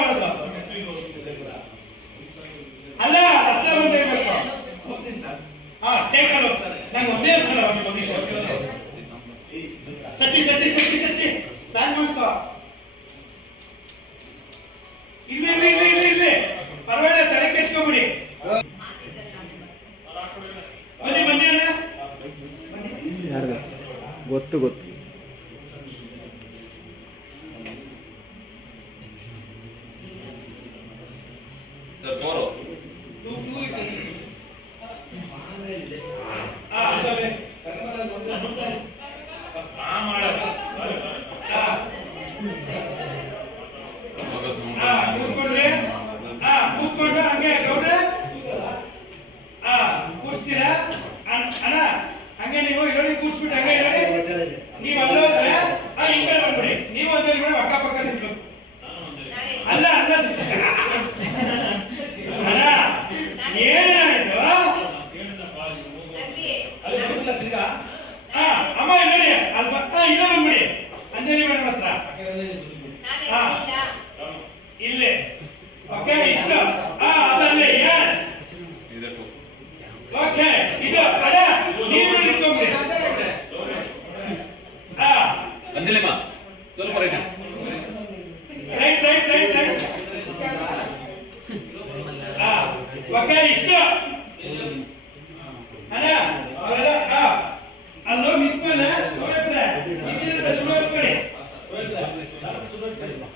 ಮಾಡೋದು ಅಲ್ಲ ಹಾ ನಂಗೆ ಒಂದೇ ಒಂದು ಸಚ್ಚಿ ಸಚ್ಚಿ ಸಚ್ಚಿ ಸಚ್ಚಿ. ಪ್ಲಾನ್ ಮಾಡ್ಕೋ ಇಲ್ಲಿ ಇಲ್ಲಿ ಇಲ್ಲಿ ಇಲ್ಲಿ ಇಲ್ಲಿ ಪರವಾಗಿಲ್ಲ ತಲೆ ಕೆಡ್ಸ್ಕೊಬಿಡಿ. ಬನ್ನಿ ಬನ್ನಿ ಅಣ್ಣ. ಗೊತ್ತು ಗೊತ್ತು. ಸರ್ ಹಂಗೆ ಆ ನೀವು ಇಲ್ಲೋಡಿ ಕೂರ್ಸ್ಬಿಟ್ಟು ಹಂಗೆ ಇಲ್ಲೋಡಿ ನೀವು ಹಾ ಹಿಂಗ್ ಕಡೆ ಬಂದ್ಬಿಡಿ ನೀವು ಒಂದೇ ಮೇಡಮ್ ಅಕ್ಕ ಪಕ್ಕ ನಿಂತ್ಕೊಂಡು ಅಲ್ಲ ಅಲ್ಲ ಅಣ್ಣ ಏನಾಯ್ತು ಹಾ ಅಮ್ಮ ಇಲ್ಲೋಡಿ ಅಲ್ಪ ಹಾ ಇಲ್ಲ ಬಂದ್ಬಿಡಿ ಅಂಜಲಿ ಮೇಡಮ್ ಹತ್ರ ಹಾ ಇಲ್ಲೇ. ಓಕೆ ಇಷ್ಟು. ಆ ಅದಲ್ಲೇ ಎಸ್ ಓಕೆ ಇದು ಕಡೆ ನೀವು ಇಟ್ಕೊಂಡ್ರಿ ಆ. ಅಂಜಲಿಮ್ಮ ಸ್ವಲ್ಪ right right right right right okay ಇಷ್ಟು. ಅಣ್ಣ.